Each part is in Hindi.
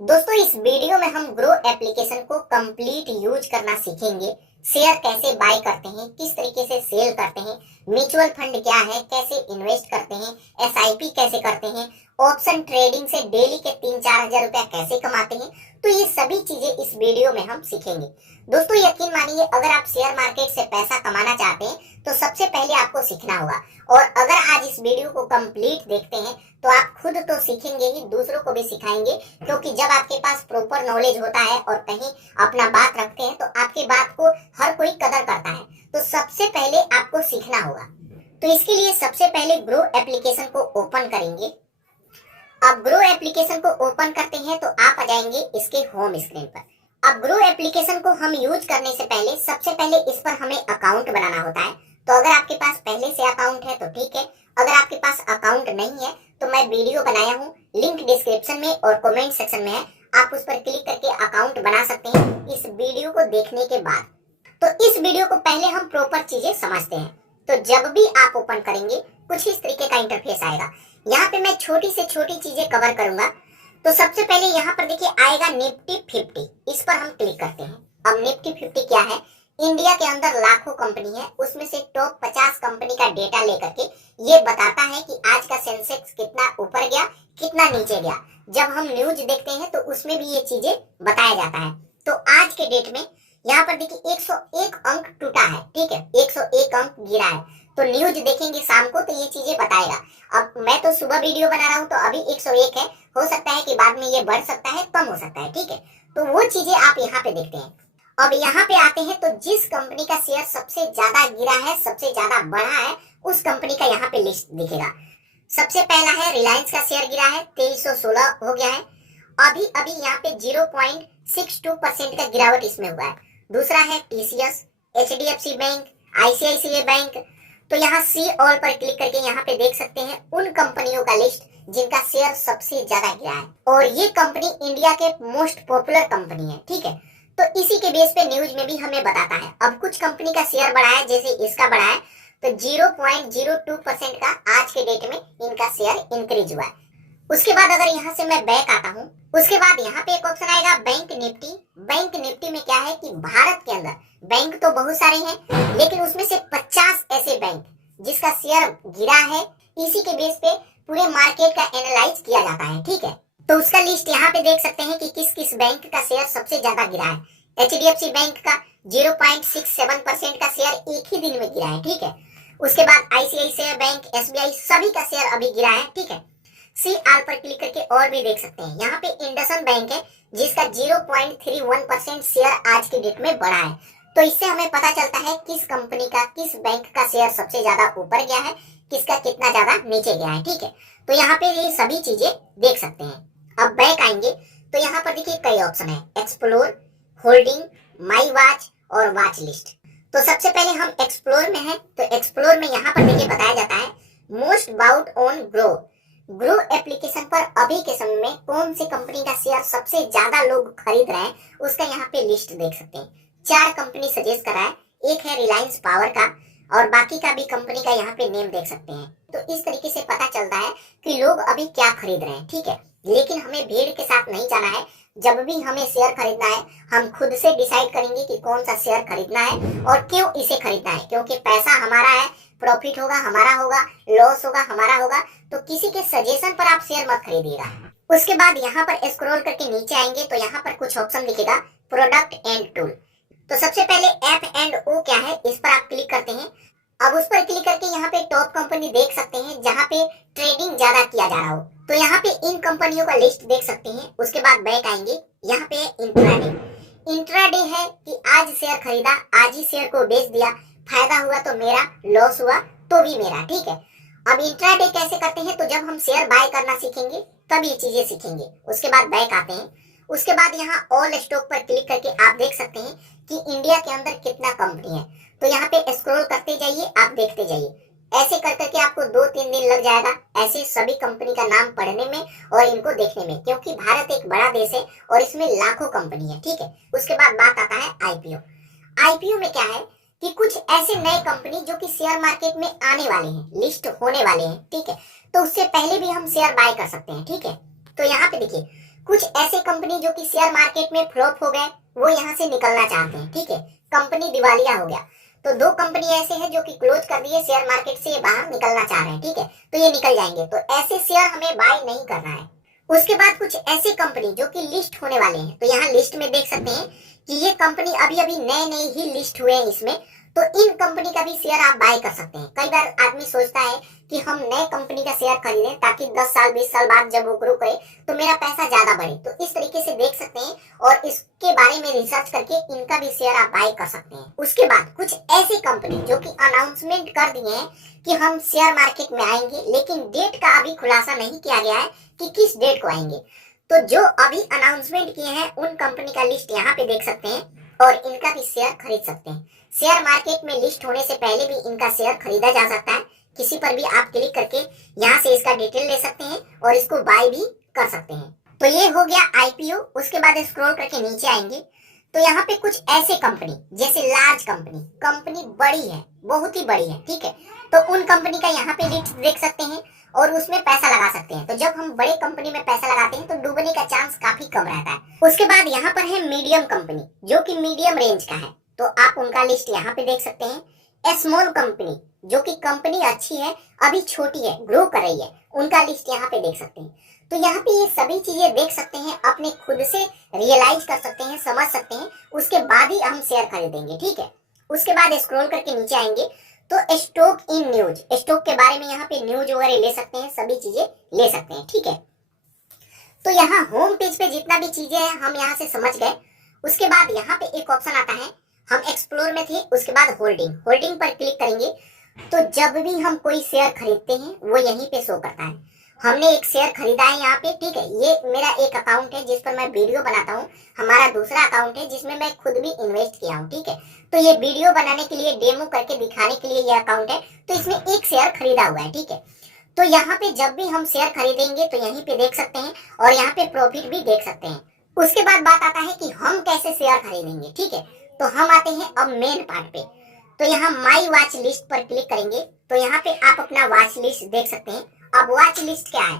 दोस्तों इस वीडियो में हम ग्रो एप्लीकेशन को कंप्लीट यूज करना सीखेंगे। शेयर कैसे बाय करते हैं, किस तरीके से सेल करते हैं, म्यूचुअल फंड क्या है, कैसे इन्वेस्ट करते हैं, एसआईपी कैसे करते हैं, ऑप्शन ट्रेडिंग से डेली के 3-4 हजार रुपया कैसे कमाते हैं। तो ये सभी चीजें इस वीडियो में हम सीखेंगे। दोस्तों यकीन मानिए, अगर आप शेयर मार्केट से पैसा कमाना चाहते हैं तो सबसे पहले आपको सीखना होगा। और अगर आज इस वीडियो को कंप्लीट देखते हैं तो आप खुद तो सीखेंगे ही, दूसरों को भी सिखाएंगे। क्योंकि जब आपके पास प्रॉपर नॉलेज होता है और कहीं अपना बात रखते हैं तो आपकी बात को हर कोई कदर करता है। तो सबसे पहले आपको सीखना होगा। तो इसके लिए सबसे पहले ग्रो एप्लीकेशन को ओपन करेंगे। अब ग्रो एप्लीकेशन को ओपन करते हैं तो आप आ जाएंगे इसके होम स्क्रीन पर। अब ग्रो एप्लीकेशन को हम यूज करने से पहले सबसे पहले इस पर हमें अकाउंट बनाना होता है। तो अगर आपके पास पहले से अकाउंट है तो ठीक है, अगर आपके पास अकाउंट नहीं है तो मैं वीडियो बनाया हूँ, लिंक डिस्क्रिप्शन में और कमेंट सेक्शन में है, आप उस पर क्लिक करके अकाउंट बना सकते हैं इस वीडियो को देखने के बाद। तो इस वीडियो को पहले हम प्रॉपर चीजें समझते हैं। तो जब भी आप ओपन करेंगे कुछ इस तरीके का इंटरफेस आएगा। यहाँ पे मैं छोटी से छोटी चीजें कवर करूंगा। तो सबसे पहले यहाँ पर देखिए आएगा निफ्टी 50, इस पर हम क्लिक करते हैं। अब निफ्टी 50 क्या है? इंडिया के अंदर लाखों कंपनी है, उसमें से टॉप 50 कंपनी का डेटा लेकर के ये बताता है कि आज का सेंसेक्स कितना ऊपर गया, कितना नीचे गया। जब हम न्यूज देखते हैं तो उसमें भी ये चीजें बताया जाता है। तो आज के डेट में यहाँ पर देखिए 101 अंक टूटा है, ठीक है, 101 अंक गिरा है। तो न्यूज देखेंगे शाम को तो ये चीजें बताएगा। अब मैं तो सुबह वीडियो बना रहा हूँ तो अभी 101 है, हो सकता है कि बाद में ये बढ़ सकता है, कम हो सकता है, ठीक है। तो वो चीजें आप यहाँ पे देखते हैं। अब यहाँ पे आते हैं तो जिस कंपनी का शेयर सबसे ज्यादा गिरा है, सबसे ज्यादा बढ़ा है, उस कंपनी का यहाँ पे लिस्ट दिखेगा। सबसे पहला है रिलायंस का शेयर गिरा है, 2316 हो गया है। अभी अभी यहाँ पे 0.62% का गिरावट इसमें हुआ है। दूसरा है TCS, HDFC bank, ICICI bank. तो यहाँ सी ऑल पर क्लिक करके यहाँ पे देख सकते हैं उन कंपनियों का लिस्ट जिनका शेयर सबसे ज्यादा गिरा है। और ये कंपनी इंडिया के मोस्ट पॉपुलर कंपनी है, ठीक है। तो इसी के बेस पे न्यूज में भी हमें बताता है। अब कुछ कंपनी का शेयर बढ़ा है, जैसे इसका बढ़ा है तो 0.02% का आज के डेट में इनका शेयर इंक्रीज हुआ है। उसके बाद अगर यहाँ से मैं बैक आता हूँ, उसके बाद यहाँ पे एक ऑप्शन आएगा बैंक निफ्टी। बैंक निफ्टी में क्या है कि भारत के अंदर बैंक तो बहुत सारे हैं, लेकिन उसमें से 50 ऐसे बैंक जिसका शेयर गिरा है, इसी के बेस पे पूरे मार्केट का एनालाइज किया जाता है, ठीक है। तो उसका लिस्ट यहाँ पे देख सकते हैं कि किस किस बैंक का शेयर सबसे ज्यादा गिरा है। एचडीएफसी बैंक का 0.67% का शेयर एक ही दिन में गिरा है, ठीक है। उसके बाद आईसीआईसीआई बैंक, एसबीआई, सभी का शेयर अभी गिरा है, ठीक है। सी आर पर क्लिक करके और भी देख सकते हैं। यहाँ पे इंडसन बैंक है जिसका 0.31% शेयर आज की डेट में बढ़ा है। तो इससे हमें पता चलता है किस कंपनी का, किस बैंक का शेयर सबसे ज्यादा ऊपर गया है, किसका कितना ज्यादा नीचे गया है, ठीक है। तो यहाँ पे ये सभी चीजें देख सकते हैं। अब बैक आएंगे तो यहाँ पर देखिए कई ऑप्शन है, एक्सप्लोर, होल्डिंग, माई वॉच और वॉच लिस्ट। तो सबसे पहले हम एक्सप्लोर में है। तो एक्सप्लोर में यहाँ पर देखिए बताया जाता है most bought on Groww. Groww application पर अभी के समय में कौन सी कंपनी का शेयर सबसे ज्यादा लोग खरीद रहे हैं, उसका यहाँ पे लिस्ट देख सकते हैं। 4 कंपनी सजेस्ट करा है, एक है रिलायंस पावर का और बाकी का भी कंपनी का यहाँ पे नेम देख सकते हैं। तो इस तरीके से पता चलता है कि लोग अभी क्या खरीद रहे हैं, ठीक है। लेकिन हमें भीड़ के साथ नहीं जाना है। जब भी हमें शेयर खरीदना है हम खुद से डिसाइड करेंगे कि कौन सा शेयर खरीदना है और क्यों इसे खरीदना है। क्योंकि पैसा हमारा है, प्रॉफिट होगा हमारा होगा, लॉस होगा हमारा होगा। तो किसी के सजेशन पर आप शेयर मत खरीदिएगा। उसके बाद यहाँ पर स्क्रॉल करके नीचे आएंगे तो यहाँ पर कुछ ऑप्शन दिखेगा, प्रोडक्ट एंड टूल। तो सबसे पहले एफ एंड ओ क्या है, इस पर आप क्लिक करते हैं। अब उस पर क्लिक करके यहाँ पे टॉप कंपनी देख सकते हैं जहाँ पे ट्रेडिंग ज्यादा किया जा रहा हो। तो यहाँ पे इन कंपनियों का लिस्ट देख सकते हैं। उसके बाद बैक आएंगे, यहाँ पे इंट्राडे। इंट्राडे है कि आज शेयर खरीदा, आज ही शेयर को बेच दिया, फायदा हुआ तो मेरा, लॉस हुआ तो भी मेरा, ठीक है। अब इंट्राडे कैसे करते हैं, तो जब हम शेयर बाय करना सीखेंगे तब ये चीजें सीखेंगे। उसके बाद बैक आते हैं। उसके बाद यहाँ ऑल स्टॉक पर क्लिक करके आप देख सकते हैं कि इंडिया के अंदर कितना कंपनी है। तो यहाँ पे स्क्रॉल करते जाइए, आप देखते जाइए। ऐसे कर करके आपको 2-3 दिन लग जाएगा ऐसे सभी कंपनी का नाम पढ़ने में और इनको देखने में, क्योंकि भारत एक बड़ा देश है और इसमें लाखों कंपनी है, ठीक है। उसके बाद बात आता है आईपीओ। आईपीओ में क्या है कि कुछ ऐसे नए कंपनी जो कि शेयर मार्केट में आने वाले हैं, लिस्ट होने वाले हैं, ठीक है। तो उससे पहले भी हम शेयर बाय कर सकते हैं, ठीक है। तो यहाँ पे देखिए कुछ ऐसे कंपनी जो कि शेयर मार्केट में फ्लॉप हो गए, वो यहाँ से निकलना चाहते हैं, ठीक है, कंपनी दिवालिया हो गया। तो दो कंपनी ऐसे हैं जो कि क्लोज कर दिए, शेयर मार्केट से बाहर निकलना चाह रहे हैं, ठीक है, तो ये निकल जाएंगे। तो ऐसे शेयर हमें बाय नहीं करना है। उसके बाद कुछ ऐसे कंपनी जो कि लिस्ट होने वाले हैं, तो यहाँ लिस्ट में देख सकते हैं कि ये कंपनी अभी अभी नए नए ही लिस्ट हुए हैं इसमें, तो इन कंपनी का भी शेयर आप बाय कर सकते हैं। कई बार आदमी सोचता है कि हम नए कंपनी का शेयर खरीदें ताकि 10 साल 20 साल बाद जब वो ग्रो करे तो मेरा पैसा ज्यादा बढ़े, तो इस तरीके से देख सकते हैं और इसके बारे में रिसर्च करके इनका भी शेयर आप बाय कर सकते हैं। उसके बाद कुछ ऐसी कंपनी जो कि अनाउंसमेंट कर दिए हैं कि हम शेयर मार्केट में आएंगे, लेकिन डेट का अभी खुलासा नहीं किया गया है कि किस डेट को आएंगे। तो जो अभी अनाउंसमेंट किए हैं उन कंपनी का लिस्ट यहाँ पे देख सकते हैं और इनका भी शेयर खरीद सकते हैं। शेयर मार्केट में लिस्ट होने से पहले भी इनका शेयर खरीदा जा सकता है। किसी पर भी आप क्लिक करके यहाँ से इसका डिटेल ले सकते हैं और इसको बाय भी कर सकते हैं। तो ये हो गया आईपीओ। उसके बाद स्क्रॉल करके नीचे आएंगे तो यहाँ पे कुछ ऐसे कंपनी जैसे लार्ज कंपनी बड़ी है, बहुत ही बड़ी है, ठीक है, तो उन कंपनी का यहाँ पे लिस्ट देख सकते हैं और उसमें पैसा लगा सकते हैं। तो जब हम बड़े कंपनी में पैसा लगाते हैं तो डूबने का चांस काफी कम रहता है। उसके बाद यहाँ पर है मीडियम कंपनी जो कि मीडियम रेंज का है, तो आप उनका लिस्ट यहाँ पे देख सकते हैं। स्मॉल कंपनी जो कि कंपनी अच्छी है, अभी छोटी है, ग्रो कर रही है, उनका लिस्ट यहाँ पे देख सकते हैं। तो यहाँ पे ये सभी चीजें देख सकते हैं, अपने खुद से रियलाइज कर सकते हैं, समझ सकते हैं, उसके बाद ही हम शेयर खरीदेंगे, ठीक है। उसके बाद स्क्रॉल करके नीचे आएंगे तो स्टॉक इन न्यूज, स्टॉक के बारे में यहाँ पे न्यूज वगैरह ले सकते हैं, सभी चीजें ले सकते हैं, ठीक है। तो यहाँ होम पेज पे जितना भी चीजें हैं हम यहाँ से समझ गए। उसके बाद यहाँ पे एक ऑप्शन आता है, हम एक्सप्लोर में थे, उसके बाद होल्डिंग पर क्लिक करेंगे तो जब भी हम कोई शेयर खरीदते हैं वो यहीं पे शो करता है। हमने एक शेयर खरीदा है यहाँ पे, ठीक है, ये मेरा एक अकाउंट है जिस पर मैं वीडियो बनाता हूँ, हमारा दूसरा अकाउंट है जिसमें मैं खुद भी इन्वेस्ट किया हूँ, ठीक है। तो ये वीडियो बनाने के लिए, डेमो करके दिखाने के लिए ये अकाउंट है, तो इसमें एक शेयर खरीदा हुआ है, ठीक है। तो यहाँ पे जब भी हम शेयर खरीदेंगे तो यहीं पे देख सकते हैं और यहाँ पे प्रॉफिट भी देख सकते हैं। उसके बाद बात आता है कि हम कैसे शेयर खरीदेंगे, ठीक है। तो हम आते हैं अब मेन पार्ट पे। तो यहाँ माई वॉच लिस्ट पर क्लिक करेंगे तो यहाँ पे आप अपना वॉच लिस्ट देख सकते हैं। अब वॉच लिस्ट क्या है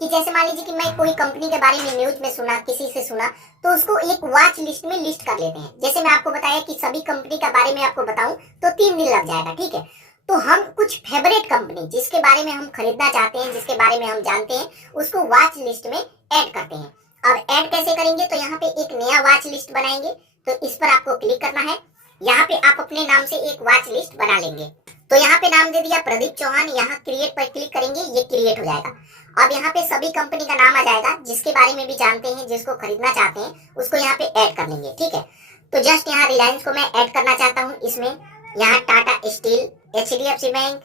कि जैसे मान लीजिए कि मैं कोई कंपनी के बारे में न्यूज में सुना, किसी से सुना, तो उसको एक वॉच लिस्ट में लिस्ट कर लेते हैं। जैसे मैं आपको बताया कि सभी कंपनी के बारे में आपको बताऊं तो 3 दिन लग जाएगा, ठीक है। तो हम कुछ फेवरेट कंपनी जिसके बारे में हम खरीदना चाहते हैं, जिसके बारे में हम जानते हैं, उसको वॉच लिस्ट में ऐड करते हैं। अब ऐड कैसे करेंगे, तो यहाँ पे एक नया वॉच लिस्ट बनाएंगे, तो इस पर आपको क्लिक करना है। यहाँ पे आप अपने नाम से एक वॉच लिस्ट बना लेंगे। तो यहाँ पे नाम दे दिया प्रदीप चौहान, यहाँ क्रिएट पर क्लिक करेंगे, ये क्रिएट हो जाएगा। अब यहाँ पे सभी कंपनी का नाम आ जाएगा, जिसके बारे में भी जानते हैं, जिसको खरीदना चाहते हैं, उसको यहाँ पे ऐड कर लेंगे, ठीक है। तो जस्ट यहाँ रिलायंस को मैं ऐड करना चाहता हूँ इसमें, यहाँ टाटा स्टील, HDFC बैंक,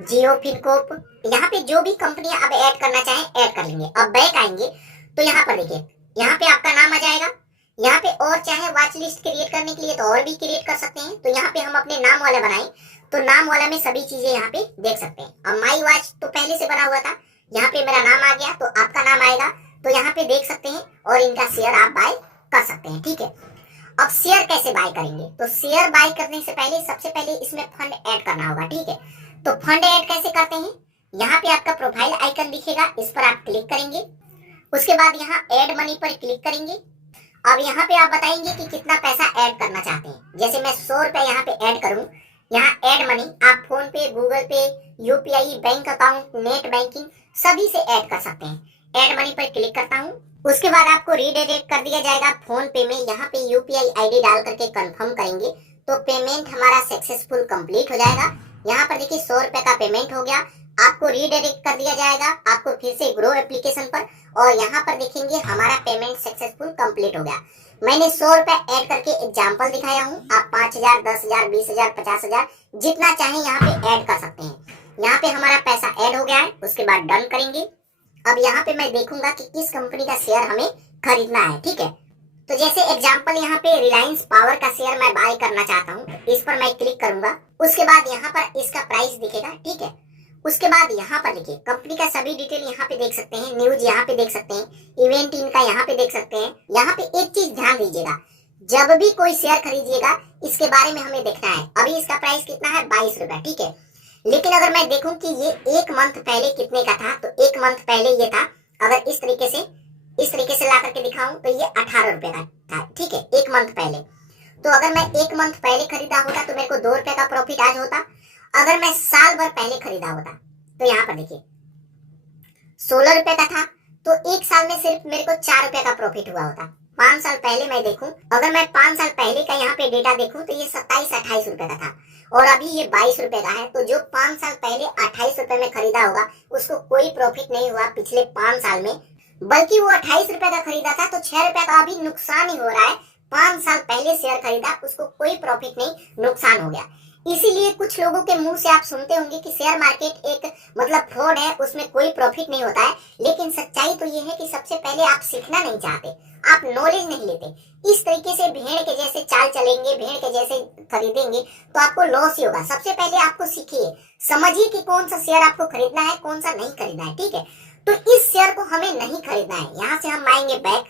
जियो फिनकोप, यहाँ पे जो भी कंपनी आप ऐड करना चाहें ऐड कर लेंगे। अब बैक आएंगे तो यहाँ पर देखिए, यहाँ पे आपका नाम आ जाएगा। यहाँ पे और चाहे वॉच लिस्ट क्रिएट करने के लिए तो और भी क्रिएट कर सकते हैं। तो यहाँ पे हम अपने नाम वाला बनाएं तो नाम वाला में सभी चीजें यहाँ पे देख सकते हैं। अब माई वॉच तो पहले से बना हुआ था, यहाँ पे मेरा नाम आ गया तो आपका नाम आएगा, तो यहाँ पे देख सकते हैं और इनका शेयर आप बाय कर सकते हैं, ठीक है। अब शेयर कैसे बाय करेंगे, तो शेयर बाय करने से पहले सबसे पहले इसमें फंड ऐड करना होगा, ठीक है। तो फंड ऐड कैसे करते हैं, यहाँ पे आपका प्रोफाइल आइकन दिखेगा, इस पर आप क्लिक करेंगे। उसके बाद यहाँ ऐड मनी पर क्लिक करेंगे। अब यहाँ पे आप बताएंगे कि कितना पैसा ऐड करना चाहते हैं। जैसे मैं 100 रुपए यहाँ पे ऐड करूँ, यहाँ ऐड मनी आप फोन पे, गूगल पे, UPI, bank account, net banking सभी से ऐड कर सकते हैं। ऐड मनी पर क्लिक करता हूँ। उसके बाद आपको रीडायरेक्ट कर दिया जाएगा फोन पे में। यहाँ पे UPI ID डाल करके कंफर्म करेंगे तो पेमेंट हमारा सक्सेसफुल कंप्लीट हो जाएगा। यहाँ पर देखिए 100 रुपए का पेमेंट हो गया, आपको रीडायरेक्ट कर दिया जाएगा आपको फिर से ग्रो एप्लीकेशन पर, और यहाँ पर देखेंगे हमारा पेमेंट सक्सेसफुल कंप्लीट हो गया। मैंने 100 रुपए ऐड करके एग्जांपल दिखाया हूँ, आप 5000, 10,000, 20,000, 50,000 जितना चाहे यहाँ पे ऐड कर सकते हैं। यहाँ पे हमारा पैसा ऐड हो गया है, उसके बाद डन करेंगे। अब यहाँ पे मैं देखूंगा कि किस कंपनी का शेयर हमें खरीदना है, ठीक है। तो जैसे एग्जांपल यहाँ पे रिलायंस पावर का शेयर मैं बाय करना चाहता हूँ, इस पर मैं क्लिक करूंगा। उसके बाद यहाँ पर इसका प्राइस दिखेगा, ठीक है। उसके बाद यहाँ पर देखिए कंपनी का सभी डिटेल यहाँ पे देख सकते हैं, न्यूज यहाँ पे देख सकते हैं, इवेंट इनका यहाँ पे देख सकते हैं। यहाँ पे एक चीज ध्यान दीजिएगा, जब भी कोई शेयर खरीदिएगा इसके बारे में हमें देखना है। अभी इसका प्राइस कितना है, 22 रुपए, ठीक है। लेकिन अगर मैं देखूं कि ये 1 मंथ पहले कितने का था, तो 1 मंथ पहले ये था, अगर इस तरीके से इस तरीके से ला करके दिखाऊं तो ये 18 रुपए का था, ठीक है, एक मंथ पहले। तो अगर मैं एक मंथ पहले खरीदा होता तो मेरे को 2 रुपए का प्रॉफिट आज होता। अगर मैं साल भर पहले खरीदा होता तो यहाँ पर देखिए 16 रुपए का था, तो एक साल में सिर्फ मेरे को 4 रुपए का प्रॉफिट हुआ होता। 5 साल पहले मैं देखूं, अगर मैं 5 साल पहले का यहाँ पे डेटा देखूं तो ये 27-28 रुपए का था और अभी ये 22 रुपए का है। तो जो 5 साल पहले 28 रुपए में खरीदा होगा उसको कोई प्रॉफिट नहीं हुआ पिछले 5 साल में, बल्कि वो 28 रुपए का खरीदा था तो 6 रुपए का अभी नुकसान ही हो रहा है। 5 साल पहले शेयर खरीदा उसको कोई प्रॉफिट नहीं, नुकसान हो गया। इसीलिए कुछ लोगों के मुंह से आप सुनते होंगे कि शेयर मार्केट एक मतलब फ्रॉड है, उसमें कोई प्रॉफिट नहीं होता है। लेकिन सच्चाई तो ये है कि सबसे पहले आप सीखना नहीं चाहते, आप नॉलेज नहीं लेते। इस तरीके से भेड़ के जैसे चाल चलेंगे, भेड़ के जैसे खरीदेंगे तो आपको लॉस ही होगा। सबसे पहले आपको सीखिए, समझिए कि कौन सा शेयर आपको खरीदना है, कौन सा नहीं खरीदना है, ठीक है। तो इस शेयर को हमें नहीं खरीदना है। यहाँ से हम आएंगे बैक।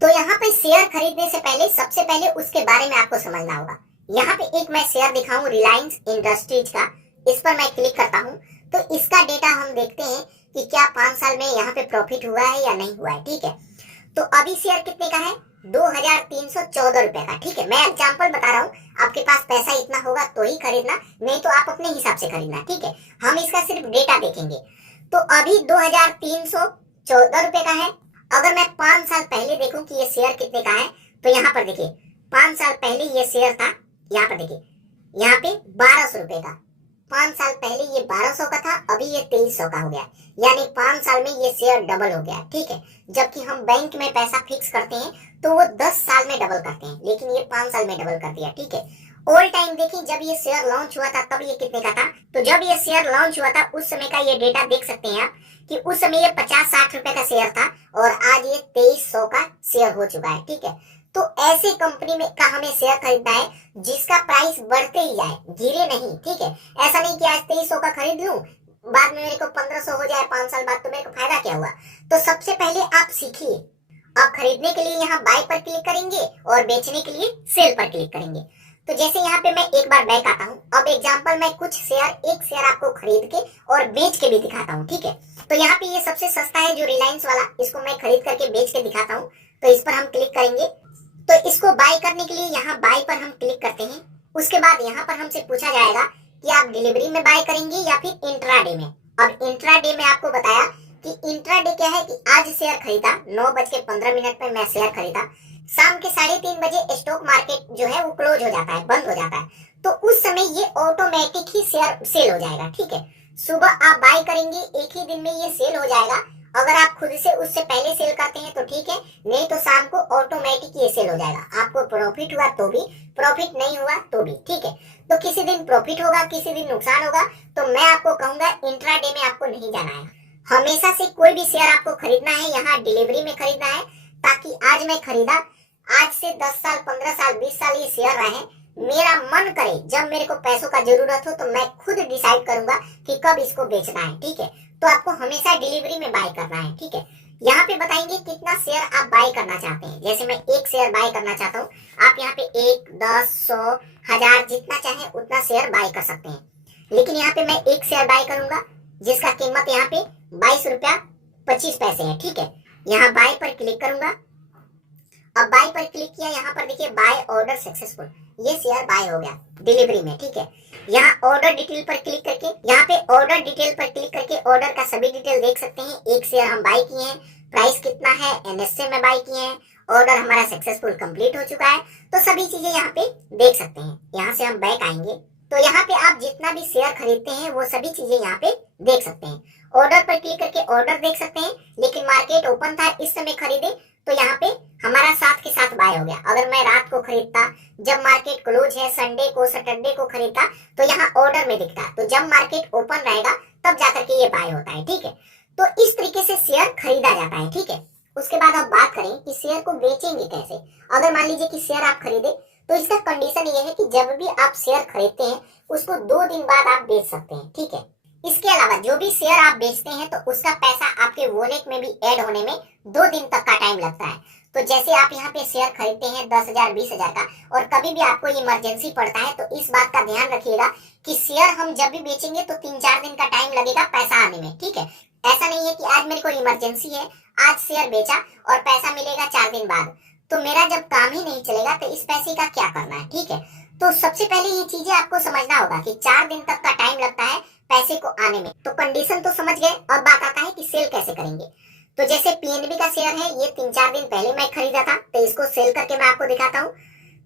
तो यहाँ पे शेयर खरीदने से पहले सबसे पहले उसके बारे में आपको समझना होगा। यहाँ पे एक मैं शेयर दिखाऊं रिलायंस इंडस्ट्रीज का, इस पर मैं क्लिक करता हूँ तो इसका डेटा हम देखते हैं कि क्या 5 साल में यहाँ पे प्रॉफिट हुआ है या नहीं हुआ है, ठीक है। तो अभी शेयर कितने का है, 2314 रुपए का, ठीक है। मैं एग्जांपल बता रहा हूँ, आपके पास पैसा इतना होगा तो ही खरीदना, नहीं तो आप अपने हिसाब से खरीदना, ठीक है। हम इसका सिर्फ डेटा देखेंगे। तो अभी 2314 रुपए का है। अगर मैं 5 साल पहले देखूं कि ये शेयर कितने का है तो यहाँ पर देखिए 5 साल पहले ये शेयर था, यहाँ पर देखिए यहाँ पे 1200 रुपए का। 5 साल पहले ये 1200 का था, अभी ये 2300 का हो गया, यानी 5 साल में ये शेयर डबल हो गया, ठीक है। जबकि हम बैंक में पैसा फिक्स करते हैं तो वो 10 साल में डबल करते हैं, लेकिन ये 5 साल में डबल कर दिया, ठीक है। ऑल टाइम देखिए, जब ये शेयर लॉन्च हुआ था तब ये कितने का था, तो जब ये शेयर लॉन्च हुआ था उस समय का ये डेटा देख सकते हैं आप कि उस समय ये 50-60 रुपए का शेयर था और आज ये 2300 का शेयर हो चुका है, ठीक है। तो ऐसे कंपनी में का हमें शेयर खरीदना है जिसका प्राइस बढ़ते ही जाए, गिरे नहीं, ठीक है। ऐसा नहीं कि आज 2300 का खरीद लूं, बाद में मेरे को 1500 हो जाए 5 साल बाद, तो मेरे को फायदा क्या हुआ। तो सबसे पहले आप सीखिए। आप खरीदने के लिए यहाँ बाय पर क्लिक करेंगे और बेचने के लिए सेल पर क्लिक करेंगे। तो जैसे यहाँ पे मैं एक बार बैक आता हूँ। अब एग्जांपल मैं कुछ शेयर, एक शेयर आपको खरीद के और बेच के भी दिखाता हूँ, ठीक है। तो यहाँ पे ये सबसे सस्ता है जो रिलायंस वाला, इसको मैं खरीद करके बेच के दिखाता हूँ। तो इस पर हम क्लिक करेंगे। तो इसको बाय करने के लिए यहाँ बाय पर हम क्लिक करते हैं। उसके बाद यहाँ पर हमसे पूछा जाएगा कि आप डिलीवरी में बाय करेंगे या फिर इंट्राडे में। अब इंट्राडे में आपको बताया कि इंट्राडे क्या है कि आज शेयर खरीदा 9:15 पे मैं शेयर खरीदा, शाम के 3:30 बजे स्टॉक मार्केट जो है वो क्लोज हो जाता है, बंद हो जाता है। तो उस समय ये ऑटोमेटिक ही शेयर सेल हो जाएगा, ठीक है। सुबह आप बाय करेंगे, एक ही दिन में ये सेल हो जाएगा। अगर आप खुद से उससे पहले सेल करते हैं तो ठीक है, नहीं तो शाम को ऑटोमेटिक ये सेल हो जाएगा। आपको प्रॉफिट हुआ तो भी, प्रॉफिट नहीं हुआ तो भी, ठीक है। तो किसी दिन प्रॉफिट होगा, किसी दिन नुकसान होगा। तो मैं आपको कहूंगा इंट्राडे में आपको नहीं जाना है। हमेशा से कोई भी शेयर आपको खरीदना है यहाँ डिलीवरी में खरीदना है, ताकि आज मैं खरीदा, आज से 10 साल 15 साल 20 साल ये शेयर रहे, मेरा मन करे जब मेरे को पैसों का जरूरत हो तो मैं खुद डिसाइड करूंगा कि कब इसको बेचना है, ठीक है। तो आपको हमेशा डिलीवरी में बाय करना है, ठीक है। यहाँ पे बताएंगे कितना शेयर आप बाय करना चाहते हैं। जैसे मैं एक शेयर बाय करना चाहता हूँ, आप यहाँ पे 1, 10, 100, 1000 जितना चाहे उतना शेयर बाय कर सकते हैं। लेकिन यहाँ पे मैं एक शेयर बाय करूंगा जिसका कीमत यहाँ पे 22 रुपया 25 पैसे है, ठीक है। यहाँ बाय पर क्लिक करूंगा। अब बाय पर क्लिक किया, यहाँ पर देखिए बाय ऑर्डर सक्सेसफुल, ये शेयर बाय हो गया डिलीवरी में, ठीक है। यहाँ ऑर्डर डिटेल पर क्लिक करके, यहाँ पे ऑर्डर डिटेल पर क्लिक करके ऑर्डर का सभी डिटेल देख सकते हैं। एक शेयर हम बाय किए हैं, प्राइस कितना है, एनएसए में बाय किए हैं, ऑर्डर हमारा सक्सेसफुल कंप्लीट हो चुका है। तो सभी चीजें यहाँ पे देख सकते हैं। यहाँ से हम बैक आएंगे तो यहाँ पे आप जितना भी शेयर खरीदते हैं वो सभी चीजें यहाँ पे देख सकते हैं। ऑर्डर पर क्लिक करके ऑर्डर देख सकते हैं, लेकिन मार्केट ओपन था इस समय खरीदे तो यहाँ पे हमारा साथ के साथ बाय हो गया। अगर मैं रात को खरीदता, जब मार्केट क्लोज है, संडे को सैटरडे को खरीदता तो यहाँ ऑर्डर में दिखता, तो जब मार्केट ओपन रहेगा तब जाकर के ये बाय होता है, ठीक है। तो इस तरीके से शेयर खरीदा जाता है, ठीक है। उसके बाद अब बात करें कि शेयर को बेचेंगे कैसे। अगर मान लीजिए कि शेयर आप खरीदे तो इसका कंडीशन ये है कि जब भी आप शेयर खरीदते हैं उसको 2 दिन बाद आप बेच सकते हैं, ठीक है। इसके अलावा जो भी शेयर आप बेचते हैं तो उसका पैसा आपके वॉलेट में भी ऐड होने में 2 दिन तक का टाइम लगता है। तो जैसे आप यहाँ पे शेयर खरीदते हैं 10,000 20,000 का, और कभी भी आपको इमरजेंसी पड़ता है तो इस बात का ध्यान रखिएगा कि शेयर हम जब भी बेचेंगे तो 3-4 दिन का टाइम लगेगा पैसा आने में, ठीक है। ऐसा नहीं है कि आज मेरे को इमरजेंसी है, आज शेयर बेचा और पैसा मिलेगा 4 दिन बाद, तो मेरा जब काम ही नहीं चलेगा तो इस पैसे का क्या करना है, ठीक है। तो सबसे पहले ये चीजें आपको समझना होगा कि 4 दिन तक का टाइम लगता है पैसे को आने में। तो कंडीशन तो समझ गए, अब बात आता है कि सेल कैसे करेंगे। तो जैसे पीएनबी का शेयर है, ये 3-4 दिन पहले मैं खरीदा था, तो इसको सेल करके मैं आपको दिखाता हूँ।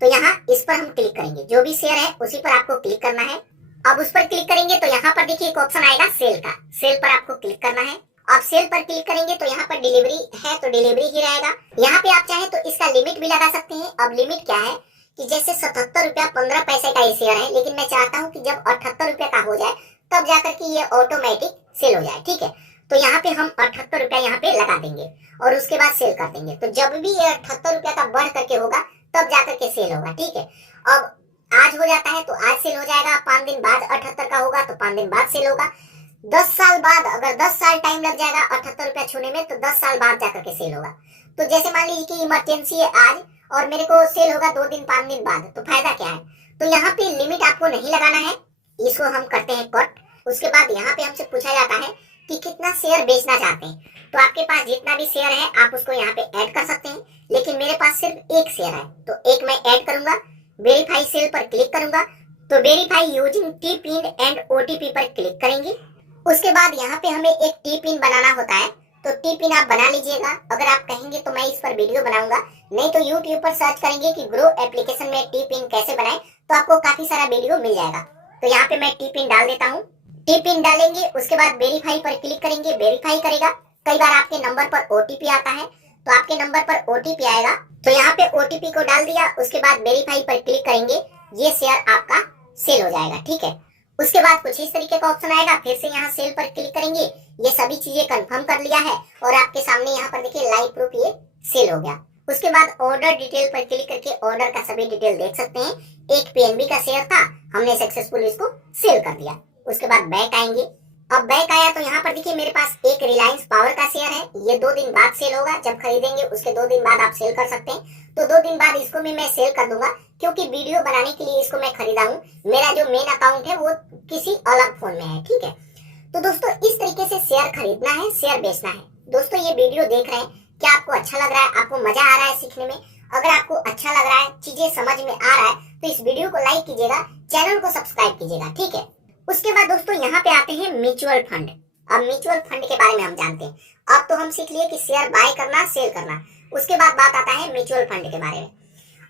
तो यहाँ इस पर हम क्लिक करेंगे, जो भी शेयर है उसी पर आपको क्लिक करना है। अब उस पर क्लिक करेंगे तो यहाँ पर देखिए एक ऑप्शन आएगा सेल का, सेल पर आपको क्लिक करना है। अब सेल पर क्लिक करेंगे तो यहाँ पर डिलीवरी है तो डिलीवरी ही रहेगा। यहाँ पे आप चाहे तो इसका लिमिट भी लगा सकते हैं। अब लिमिट क्या है कि जैसे 77 रुपया 15 पैसे का ये शेयर है, लेकिन मैं चाहता हूँ कि जब 78 रुपया का हो जाए तब जाकर के ये ऑटोमेटिक सेल हो जाए, ठीक है। तो यहाँ पे हम 78 रुपया यहाँ पे लगा देंगे और उसके बाद सेल कर देंगे। तो जब भी ये 78 रुपया का बढ़ करके होगा तब जाकर के सेल होगा, ठीक है। अब आज हो जाता है तो आज सेल हो जाएगा, 5 दिन बाद 78 का होगा तो 5 दिन बाद सेल होगा। 10 साल बाद, अगर 10 साल टाइम लग जाएगा 78 रुपया छूने में, तो 10 साल बाद जाकर के सेल होगा। तो जैसे मान लीजिए कि इमरजेंसी है आज और मेरे को सेल होगा 2 दिन 5 दिन बाद, तो फायदा क्या है। तो यहाँ पे लिमिट आपको नहीं लगाना है, इसको हम करते हैं कट। उसके बाद यहाँ पे हमसे पूछा जाता है कि कितना शेयर बेचना चाहते हैं। तो आपके पास जितना भी शेयर है आप उसको यहाँ पे ऐड कर सकते हैं, लेकिन मेरे पास सिर्फ एक शेयर है तो एक मैं ऐड करूंगा। वेरीफाई सेल पर क्लिक करूंगा, तो verify using T pin and OTP पर क्लिक करेंगे। उसके बाद यहाँ पे हमें एक टी पिन बनाना होता है, तो टी पिन आप बना लीजिएगा। अगर आप कहेंगे तो मैं इस पर वीडियो बनाऊंगा, नहीं तो यूट्यूब पर सर्च करेंगे कि ग्रो एप्लीकेशन में टी पिन कैसे बनाएं, तो आपको काफी सारा वीडियो मिल जाएगा। तो यहाँ पे मैं टी पिन डाल देता हूँ। टी पिन डालेंगे, उसके बाद वेरीफाई पर क्लिक करेंगे, वेरीफाई करेगा। कई बार आपके नंबर पर ओटीपी आता है, तो आपके नंबर पर ओटीपी आएगा, तो यहाँ पे ओटीपी को डाल दिया। उसके बाद वेरीफाई पर क्लिक करेंगे, ये शेयर आपका सेल हो जाएगा, ठीक है। उसके बाद कुछ इस तरीके का ऑप्शन आएगा, फिर से यहाँ सेल पर क्लिक करेंगे। ये सभी चीजें कंफर्म कर लिया है और आपके सामने यहाँ पर देखिए लाइव प्रूफ ये सेल हो गया। उसके बाद ऑर्डर डिटेल पर क्लिक करके ऑर्डर का सभी डिटेल देख सकते हैं। एक पीएनबी का शेयर था, हमने सक्सेसफुली इसको सेल कर दिया। उसके बाद बैक आएंगे। अब बैक आया तो यहाँ पर देखिए मेरे पास एक रिलायंस पावर का शेयर है, ये 2 दिन बाद सेल होगा। जब खरीदेंगे उसके 2 दिन बाद आप सेल कर सकते हैं, तो 2 दिन बाद इसको भी मैं सेल कर दूंगा, क्योंकि वीडियो बनाने के लिए इसको मैं खरीदा हूँ। मेरा जो मेन अकाउंट है वो किसी अलग फोन में है, ठीक है। तो दोस्तों इस तरीके से शेयर खरीदना है, शेयर बेचना है। दोस्तों ये वीडियो देख रहे हैं, क्या आपको अच्छा लग रहा है, आपको मजा आ रहा है सीखने में? अगर आपको अच्छा लग रहा है, चीजें समझ में आ रहा है, तो इस वीडियो को लाइक कीजिएगा, चैनल को सब्सक्राइब कीजिएगा, ठीक है। उसके बाद दोस्तों यहाँ पे आते हैं म्यूचुअल फंड। अब म्यूचुअल फंड के बारे में हम जानते हैं। अब तो हम सीख लिए कि शेयर बाय करना, सेल करना। उसके बाद बात आता है म्यूचुअल फंड के बारे में।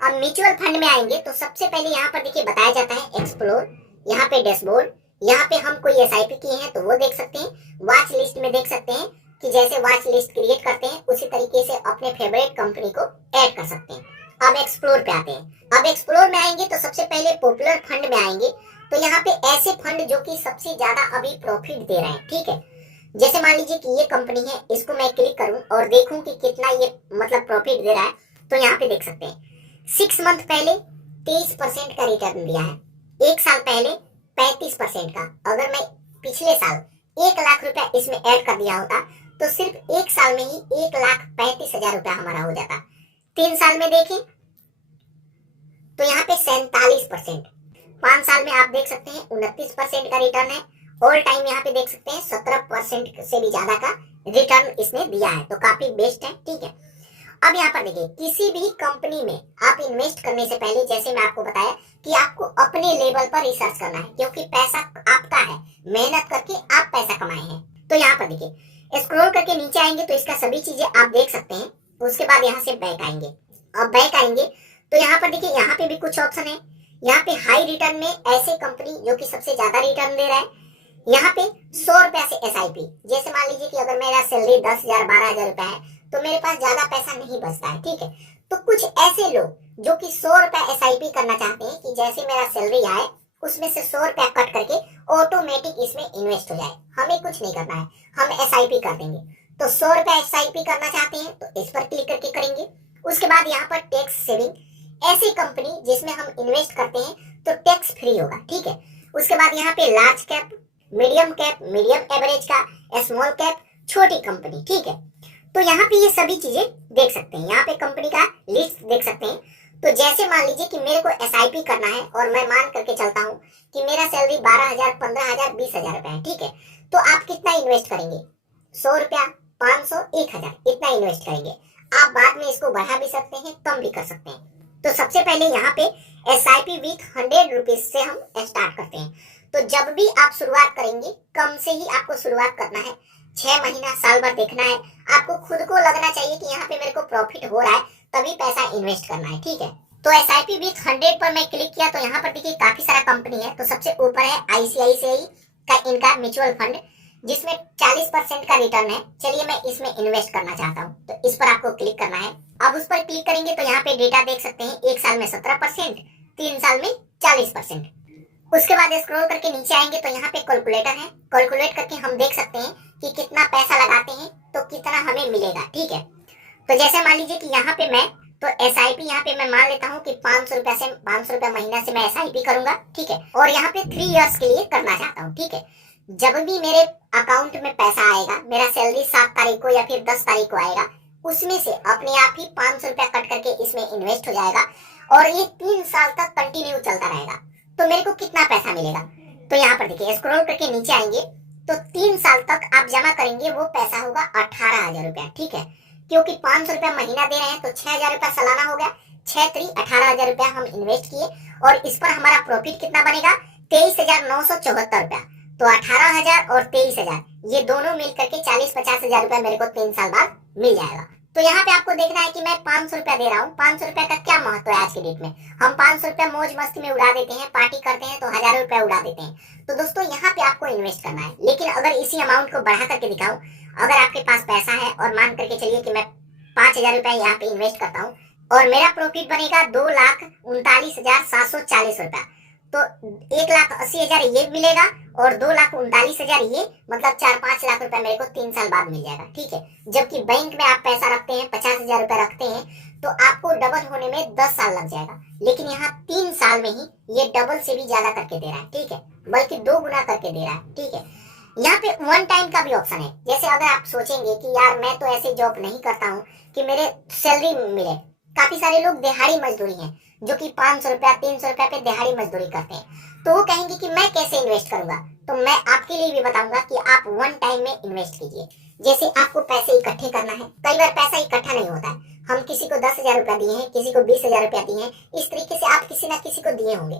अब म्यूचुअल फंड में आएंगे तो सबसे पहले यहाँ पर देखिए बताया जाता है एक्सप्लोर, यहाँ पे डैशबोर्ड, यहाँ पे हम कोई एसआईपी किए हैं तो वो देख सकते हैं। वॉच लिस्ट में देख सकते हैं कि जैसे वॉच लिस्ट क्रिएट करते हैं उसी तरीके से अपने फेवरेट कंपनी को ऐड कर सकते हैं। अब एक्सप्लोर पे आते हैं। अब एक्सप्लोर में आएंगे तो सबसे पहले पॉपुलर फंड में आएंगे, तो यहाँ पे ऐसे फंड जो कि सबसे ज्यादा अभी प्रॉफिट दे रहे हैं, ठीक है। जैसे मान लीजिए कि ये कंपनी है, इसको मैं क्लिक करूं और देखूं कि कितना ये मतलब प्रॉफिट दे रहा है, तो यहाँ पे देख सकते हैं 6 मंथ पहले 23% का रिटर्न दिया है, 1 साल पहले 35% का। अगर मैं पिछले साल 1 लाख रुपया इसमें ऐड कर दिया होता तो सिर्फ 1 साल में ही 1,35,000 रुपया हमारा हो जाता। 3 साल में देखें तो यहाँ पे 47%, 5 साल में आप देख सकते हैं 29% का रिटर्न है। ऑल टाइम यहाँ पे देख सकते हैं 17% से भी ज्यादा का रिटर्न इसने दिया है, तो काफी बेस्ट है, ठीक है। अब यहाँ पर देखिए किसी भी कंपनी में आप इन्वेस्ट करने से पहले, जैसे मैं आपको बताया कि आपको अपने लेवल पर रिसर्च करना है, क्योंकि पैसा आपका है, मेहनत करके आप पैसा कमाए हैं। तो यहाँ पर देखिए स्क्रॉल करके नीचे आएंगे तो इसका सभी चीजें आप देख सकते हैं। उसके बाद यहाँ से बैक आएंगे। अब बैक आएंगे तो यहाँ पर देखिए यहाँ पे भी कुछ ऑप्शन है। यहाँ पे हाई रिटर्न में ऐसे कंपनी जो कि सबसे ज्यादा रिटर्न दे रहा है, यहाँ पे 100 रुपया से एसआईपी। जैसे मान लीजिए कि अगर मेरा सैलरी 10,000 12,000 रुपया है तो मेरे पास ज्यादा पैसा नहीं बचता है, ठीक है। तो कुछ ऐसे लोग जो कि 100 रुपया एसआईपी करना चाहते हैं कि जैसे मेरा सैलरी आए उसमें से 100 रुपया कट करके ऑटोमेटिक इसमें इन्वेस्ट हो जाए, हमें कुछ नहीं करना है, हम एसआईपी कर देंगे। तो 100 रुपया एसआईपी करना चाहते हैं तो इस पर क्लिक करके करेंगे। उसके बाद यहाँ पर टैक्स सेविंग, ऐसी कंपनी जिसमें हम इन्वेस्ट करते हैं तो टैक्स फ्री होगा, ठीक है। उसके बाद यहाँ पे large cap, medium cap, medium average का, स्मॉल कैप, छोटी कंपनी, ठीक है। तो यहाँ पे ये सभी चीजें देख सकते हैं, यहाँ पे कंपनी का लिस्ट देख सकते हैं। तो जैसे मान लीजिए कि मेरे को एसआईपी करना है और मैं मान करके चलता हूँ कि मेरा सैलरी 12,000 15,000 20,000 रुपए है, ठीक है। तो आप कितना इन्वेस्ट करेंगे? 100 रुपया, 500, 1000 इतना इन्वेस्ट करेंगे। आप बाद में इसको बढ़ा भी सकते हैं, कम भी कर सकते हैं। तो सबसे पहले यहाँ पे SIP विथ 100 रुपीज से हम स्टार्ट करते हैं। तो जब भी आप शुरुआत करेंगे, कम से ही आपको शुरुआत करना है। 6 महीना, साल भर देखना है। आपको खुद को लगना चाहिए कि यहाँ पे मेरे को प्रॉफिट हो रहा है, तभी पैसा इन्वेस्ट करना है, ठीक है। तो SIP विथ 100 पर मैं क्लिक किया तो यहाँ पर देखिए काफी सारा कंपनी है। तो सबसे ऊपर है ICICI का इनका म्यूचुअल फंड, जिसमें 40% का रिटर्न है। चलिए मैं इसमें इन्वेस्ट करना चाहता हूँ, तो इस पर आपको क्लिक करना है। अब उस पर क्लिक करेंगे तो यहाँ पे डेटा देख सकते हैं, 1 साल में 17%, 3 साल में 40%। उसके बाद स्क्रॉल करके नीचे आएंगे तो यहाँ पे कैलकुलेटर है। कैलकुलेट करके हम देख सकते हैं कि कितना पैसा लगाते हैं तो कितना हमें मिलेगा, ठीक है। तो जैसे मान लीजिए कि यहाँ पे मैं तो SIP यहाँ पे मैं मान लेता हूँ कि 500 रुपया से 500 रुपया महीना से मैं SIP करूंगा, ठीक है। और यहाँ पे 3 इयर्स के लिए करना चाहता हूँ, ठीक है। जब भी मेरे अकाउंट में पैसा आएगा, मेरा सैलरी 7 तारीख को या फिर 10 तारीख को आएगा, उसमें से अपने आप ही 500 रुपया कट करके इसमें इन्वेस्ट हो जाएगा और ये 3 साल तक कंटिन्यू चलता रहेगा। तो मेरे को कितना पैसा मिलेगा? तो यहाँ पर देखिए स्क्रॉल करके नीचे आएंगे तो 3 साल तक आप जमा करेंगे, वो पैसा होगा 18,000 रुपया, ठीक है। क्योंकि 500 रुपया महीना दे रहे हैं तो 6,000 रुपया सालाना हो गया। 6 3 18,000 रुपया हम इन्वेस्ट किए और इस पर हमारा प्रॉफिट कितना बनेगा? 23,974 रुपया। तो 18,000 और 23,000 ये दोनों मिल करके 40-50,000 रुपया मेरे को 3 साल बाद मिल जाएगा। तो यहाँ पे आपको देखना है कि मैं 500 रुपया दे रहा हूँ। 500 रुपया का क्या महत्व है आज के डेट में? हम 500 रुपया मौज मस्ती में उड़ा देते हैं, पार्टी करते हैं तो हजारों रुपया उड़ा देते हैं। तो दोस्तों यहाँ पे आपको इन्वेस्ट करना है। लेकिन अगर इसी अमाउंट को बढ़ा करके दिखाऊं, अगर आपके पास पैसा है और मान करके चलिए कि मैं 5,000 रुपया यहाँ पे इन्वेस्ट करता हूँ और मेरा प्रॉफिट बनेगा 2,39,740 रुपया, तो 1,80,000 ये मिलेगा और 2,39,000 ये, मतलब 4-5 लाख रुपया मेरे को 3 साल बाद मिल जाएगा, ठीक है। जबकि बैंक में आप पैसा रखते हैं, 50,000 रुपया रखते हैं, तो आपको डबल होने में 10 साल लग जाएगा। लेकिन यहाँ 3 साल में ही ये डबल से भी ज्यादा करके दे रहा है, ठीक है, बल्कि 2 गुना करके दे रहा है, ठीक है। यहाँ पे 1 टाइम का भी ऑप्शन है। जैसे अगर आप सोचेंगे कि यार मैं तो ऐसे जॉब नहीं करता हूँ कि मेरे सैलरी मिले, काफी सारे लोग दिहाड़ी मजदूरी हैं जो कि 500 रुपया 300 रुपया पे दिहाड़ी मजदूरी करते हैं, तो वो कहेंगे कि मैं कैसे इन्वेस्ट करूंगा। तो मैं आपके लिए भी बताऊंगा कि आप 1 टाइम में इन्वेस्ट कीजिए। जैसे आपको पैसे इकट्ठे करना है, कई बार पैसा इकट्ठा नहीं होता है। हम किसी को 10,000 रुपया दिए हैं, किसी को 20,000 रुपया दिए हैं, इस तरीके से आप किसी ना किसी को दिए होंगे।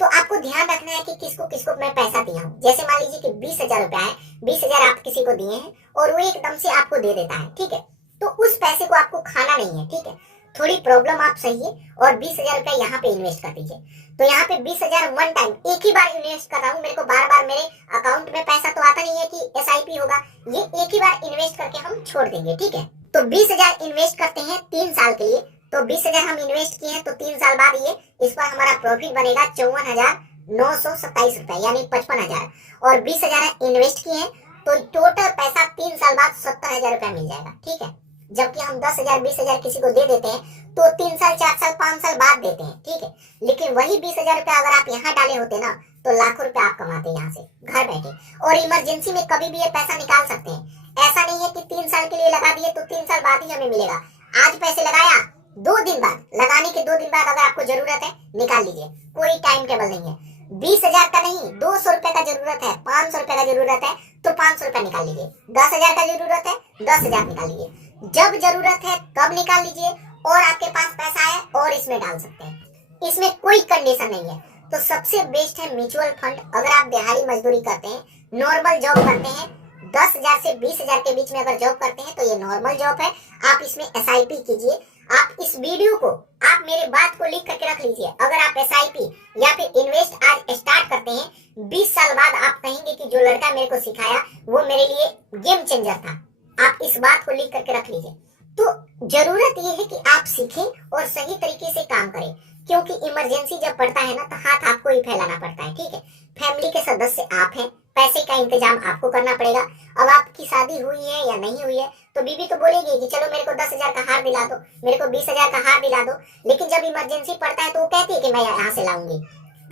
तो आपको ध्यान रखना है कि किसको किसको मैं पैसा दिया हूँ। जैसे मान लीजिए कि 20,000 रुपया है, 20,000 आप किसी को दिए हैं और वो एकदम से आपको दे देता है, ठीक है। तो उस पैसे को आपको खाना नहीं है, ठीक है। थोड़ी प्रॉब्लम आप सही है और 20,000 रुपया यहाँ पे इन्वेस्ट कर दीजिए। तो यहाँ पे 20,000 1 टाइम एक ही बार इन्वेस्ट कर रहा हूँ। मेरे को बार बार मेरे अकाउंट में पैसा तो आता नहीं है कि SIP होगा, ये एक ही बार इन्वेस्ट करके हम छोड़ देंगे, ठीक है। तो 20,000 इन्वेस्ट करते हैं 3 साल के लिए। तो 20,000 हम इन्वेस्ट किए हैं तो 3 साल बाद ये इस पर हमारा प्रॉफिट बनेगा 54,927 रुपया, यानी 55,000। और 20,000 इन्वेस्ट किए हैं तो टोटल पैसा 3 साल बाद 70,000 रुपया मिल जाएगा, ठीक है। जबकि हम 10,000 20,000 किसी को दे देते हैं तो 3 साल 4 साल 5 साल बाद देते हैं, ठीक है। लेकिन वही 20,000 रुपया अगर आप यहाँ डाले होते ना तो लाखों रुपया आप कमाते यहाँ से घर बैठे, और इमरजेंसी में कभी भी ये पैसा निकाल सकते हैं। ऐसा नहीं है कि 3 साल के लिए लगा दिए तो 3 साल बाद ही हमें मिलेगा। आज पैसे लगाया, 2 दिन बाद, लगाने के 2 दिन बाद अगर आपको जरूरत है निकाल लीजिए, कोई टाइम टेबल नहीं है। 20,000 का नहीं, 200 रुपए का जरूरत है, 500 रुपए का जरूरत है तो 500 रुपया निकाल लीजिए। 10,000 का जरूरत है, 10,000 निकाल लीजिए। जब जरूरत है तब निकाल लीजिए और आपके पास पैसा है और इसमें डाल सकते हैं। इसमें कोई कंडीशन नहीं है। तो सबसे बेस्ट है म्यूचुअल फंड। अगर आप दिहाड़ी मजदूरी करते हैं, नॉर्मल जॉब करते हैं, 10,000 से 20,000 के बीच में अगर जॉब करते हैं तो ये नॉर्मल जॉब है। आप इसमें SIP कीजिए। आप इस वीडियो को, आप मेरे बात को लिख करके रख लीजिए। अगर आप SIP या फिर इन्वेस्ट आज स्टार्ट करते हैं, 20 साल बाद आप कहेंगे कि जो लड़का मेरे को सिखाया वो मेरे लिए गेम चेंजर था। आप इस बात को लिख करके रख लीजिए। तो जरूरत ये है कि आप सीखें और सही तरीके से काम करें, क्योंकि इमरजेंसी जब पड़ता है ना तो हाथ आपको ही फैलाना पड़ता है, ठीक है। फैमिली के सदस्य आप हैं, पैसे का इंतजाम आपको करना पड़ेगा। अब आपकी शादी हुई है या नहीं हुई है तो बीवी तो बोलेगी कि चलो मेरे को 10,000 का हार दिला दो, मेरे को 20,000 का हार दिला दो। लेकिन जब इमरजेंसी पड़ता है तो वो कहती है कि मैं यहाँ से लाऊंगी।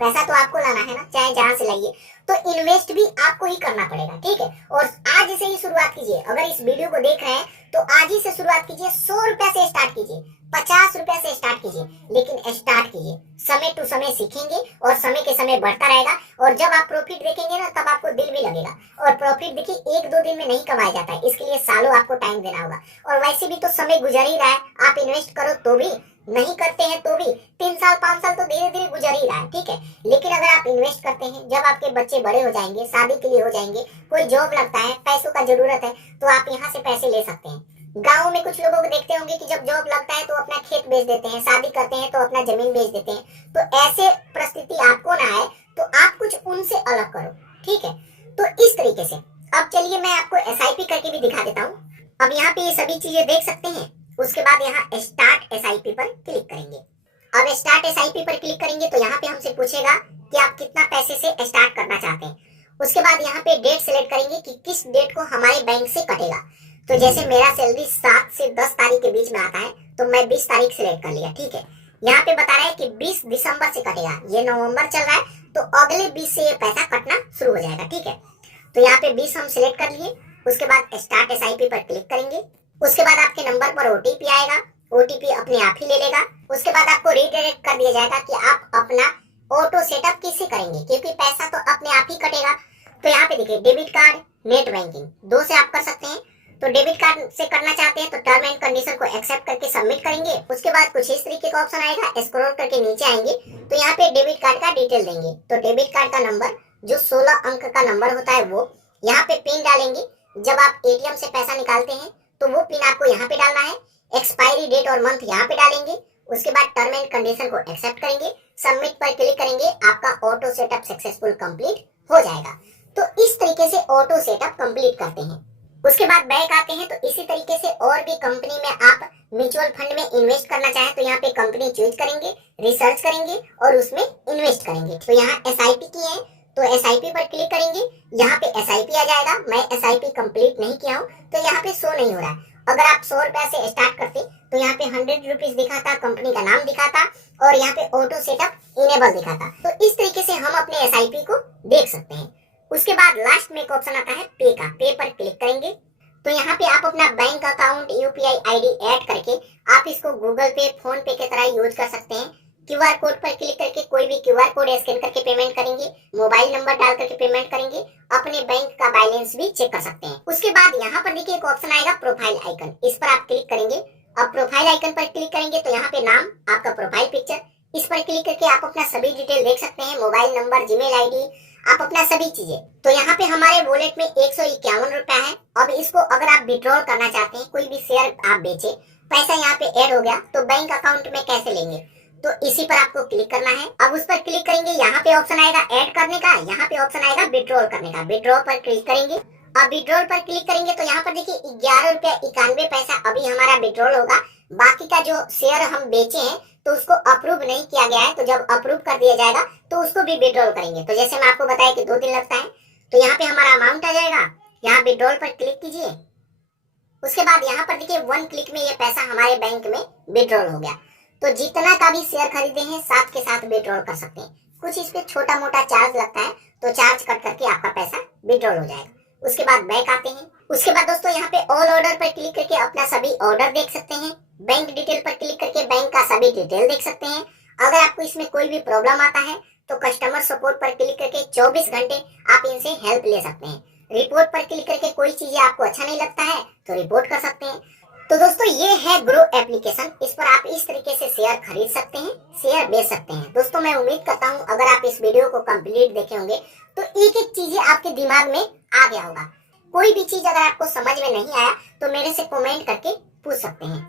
पैसा तो आपको लाना है ना, चाहे जहां से लाइए। तो इन्वेस्ट भी आपको ही करना पड़ेगा, ठीक है। और आज से ही शुरुआत कीजिए। अगर इस वीडियो को देख रहे हैं तो आज ही से शुरुआत कीजिए। 100 रुपए से स्टार्ट कीजिए, 50 रुपए से स्टार्ट कीजिए, लेकिन स्टार्ट कीजिए। समय टू समय सीखेंगे और समय के समय बढ़ता रहेगा। और जब आप प्रॉफिट देखेंगे ना, तब आपको दिल भी लगेगा। और प्रॉफिट देखिए 1-2 दिन में नहीं कमाया जाता है, इसके लिए सालों आपको टाइम देना होगा। और वैसे भी तो समय गुजर ही रहा है, आप इन्वेस्ट करो तो भी, नहीं करते हैं तो भी 3 साल 5 साल तो धीरे धीरे गुजर ही रहा है, ठीक है। लेकिन अगर आप इन्वेस्ट करते हैं, जब आपके बच्चे बड़े हो जाएंगे, शादी के लिए हो जाएंगे, कोई जॉब लगता है, पैसों का जरूरत है, तो आप यहाँ से पैसे ले सकते हैं। गाँव में कुछ लोगों को देखते होंगे कि जब जॉब लगता है तो अपना खेत बेच देते हैं, शादी करते हैं तो अपना जमीन बेच देते हैं। तो ऐसे परिस्थिति आपको ना आए, तो आप कुछ उनसे अलग करो, ठीक है। तो इस तरीके से अब चलिए मैं आपको एसआईपी करके भी दिखा देता हूँ। अब यहाँ पे ये सभी चीजें देख सकते हैं। उसके बाद यहाँ स्टार्ट एसआईपी पर क्लिक करेंगे। अब स्टार्ट एसआईपी पर क्लिक करेंगे तो यहाँ पे हमसे पूछेगा कि आप कितना पैसे से स्टार्ट करना चाहते हैं। उसके बाद यहाँ पे डेट सिलेक्ट करेंगे कि किस डेट को हमारे बैंक से कटेगा। तो जैसे मेरा सैलरी 7 से 10 तारीख के बीच में आता है, तो मैं 20 तारीख सिलेक्ट कर लिया, ठीक है। यहाँ पे बता रहा है कि 20 दिसंबर से कटेगा। ये नवंबर चल रहा है, तो अगले 20 से ये पैसा कटना शुरू हो जाएगा, ठीक है। तो यहाँ पे 20 हम सिलेक्ट कर लिए। उसके बाद स्टार्ट एसआईपी पर क्लिक करेंगे। उसके बाद आपके नंबर पर ओटीपी आएगा, ओटीपी अपने आप ही ले लेगा। उसके बाद आपको रीडायरेक्ट कर दिया जाएगा कि आप अपना ऑटो सेटअप किससे करेंगे, क्योंकि पैसा तो अपने आप ही कटेगा। तो यहाँ पे देखिए डेबिट कार्ड, नेट बैंकिंग, 2 से आप कर सकते हैं। तो डेबिट कार्ड से करना चाहते हैं तो टर्म एंड कंडीशन को एक्सेप्ट करके सबमिट करेंगे। उसके बाद कुछ इस तरीके का ऑप्शन आएगा, स्क्रॉल करके नीचे आएंगे तो यहाँ पे डेबिट कार्ड का डिटेल देंगे। तो डेबिट कार्ड का नंबर जो 16 अंक का नंबर होता है वो यहाँ पे पिन डालेंगे। जब आप एटीएम से पैसा निकालते हैं तो वो पिन आपको यहाँ पे डालना है। एक्सपायरी डेट और मंथ यहाँ पे डालेंगे। उसके बाद टर्म एंड कंडीशन को एक्सेप्ट करेंगे, सबमिट पर क्लिक करेंगे, आपका ऑटो सेटअप सक्सेसफुल कंप्लीट हो जाएगा। तो इस तरीके से ऑटो सेटअप कंप्लीट करते हैं। उसके बाद बैक आते हैं तो इसी तरीके से और भी कंपनी में आप म्यूचुअल फंड में इन्वेस्ट करना चाहें तो यहाँ पे कंपनी चूज करेंगे, रिसर्च करेंगे और उसमें इन्वेस्ट करेंगे। तो यहाँ एसआईपी की है तो एसआईपी पर क्लिक करेंगे। यहाँ पे एसआईपी आ जाएगा। मैं एसआईपी कंप्लीट नहीं किया हूँ तो यहाँ पे शो नहीं हो रहा है। अगर आप 100 रुपए से स्टार्ट करते तो यहाँ पे 100 रुपीज दिखाता, कंपनी का नाम दिखाता और यहाँ पे ऑटो सेटअप इनेबल दिखाता। तो इस तरीके से हम अपने एसआईपी को देख सकते हैं। उसके बाद लास्ट में एक ऑप्शन आता है पे का, पे पर क्लिक करेंगे तो यहाँ पे आप अपना bank account UPI ID add करके आप इसको गूगल पे, फोन पे की तरह यूज कर सकते हैं। क्यूआर कोड पर क्लिक करके कोई भी क्यूआर कोड स्कैन करके पेमेंट करेंगे, मोबाइल नंबर डाल करके पेमेंट करेंगे, अपने बैंक का बैलेंस भी चेक कर सकते हैं। उसके बाद यहाँ पर देखिए एक ऑप्शन आएगा प्रोफाइल आइकन, इस पर आप क्लिक करेंगे। अब प्रोफाइल आइकन पर क्लिक करेंगे तो यहाँ पे नाम, आपका प्रोफाइल पिक्चर, इस पर क्लिक करके आप अपना सभी डिटेल देख सकते हैं, मोबाइल नंबर, जीमेल आईडी, आप अपना सभी चीजें। तो यहाँ पे हमारे वॉलेट में 151 रुपया है। अब इसको अगर आप विड्रॉल करना चाहते हैं, कोई भी शेयर आप बेचे, पैसा यहाँ पे ऐड हो गया तो बैंक अकाउंट में कैसे लेंगे, तो इसी पर आपको क्लिक करना है। अब उस पर क्लिक करेंगे, यहाँ पे ऑप्शन आएगा ऐड करने का, यहाँ पे ऑप्शन आएगा विड्रॉल करने का। विड्रॉ पर क्लिक करेंगे। अब विड्रॉल पर क्लिक करेंगे तो यहाँ पर देखिए 11 रुपया 91 पैसा अभी हमारा विड्रॉल होगा। बाकी का जो शेयर हम बेचे हैं तो उसको अप्रूव नहीं किया गया है, तो जब अप्रूव कर दिया जाएगा तो उसको भी विड्रॉल करेंगे। तो जैसे मैं आपको बताया कि 2 दिन लगता है, तो यहाँ पे हमारा अमाउंट आ जाएगा। यहाँ विड्रॉल पर क्लिक कीजिए। उसके बाद यहाँ पर देखिए 1 क्लिक में ये पैसा हमारे बैंक में विड्रॉल हो गया। तो जितना का भी शेयर खरीदे हैं साथ के साथ विड्रॉल कर सकते हैं। कुछ इस पे छोटा मोटा चार्ज लगता है तो चार्ज कट करके आपका पैसा विड्रॉल हो जाएगा। उसके बाद बैक आते हैं। उसके बाद दोस्तों यहाँ पे ऑल ऑर्डर पर क्लिक करके अपना सभी ऑर्डर देख सकते हैं। बैंक डिटेल पर क्लिक करके बैंक का सभी डिटेल देख सकते हैं। अगर आपको इसमें कोई भी प्रॉब्लम आता है तो कस्टमर सपोर्ट पर क्लिक करके 24 घंटे आप इनसे हेल्प ले सकते हैं। रिपोर्ट पर क्लिक करके कोई चीजें आपको अच्छा नहीं लगता है तो रिपोर्ट कर सकते हैं। तो दोस्तों ये है ग्रो एप्लीकेशन, इस पर आप इस तरीके से शेयर खरीद सकते हैं, शेयर बेच सकते हैं। दोस्तों मैं उम्मीद करता हूँ अगर आप इस वीडियो को कंप्लीट देखे होंगे तो एक एक चीजें आपके दिमाग में आ गया होगा। कोई भी चीज अगर आपको समझ में नहीं आया तो मेरे से कमेंट करके पूछ सकते हैं।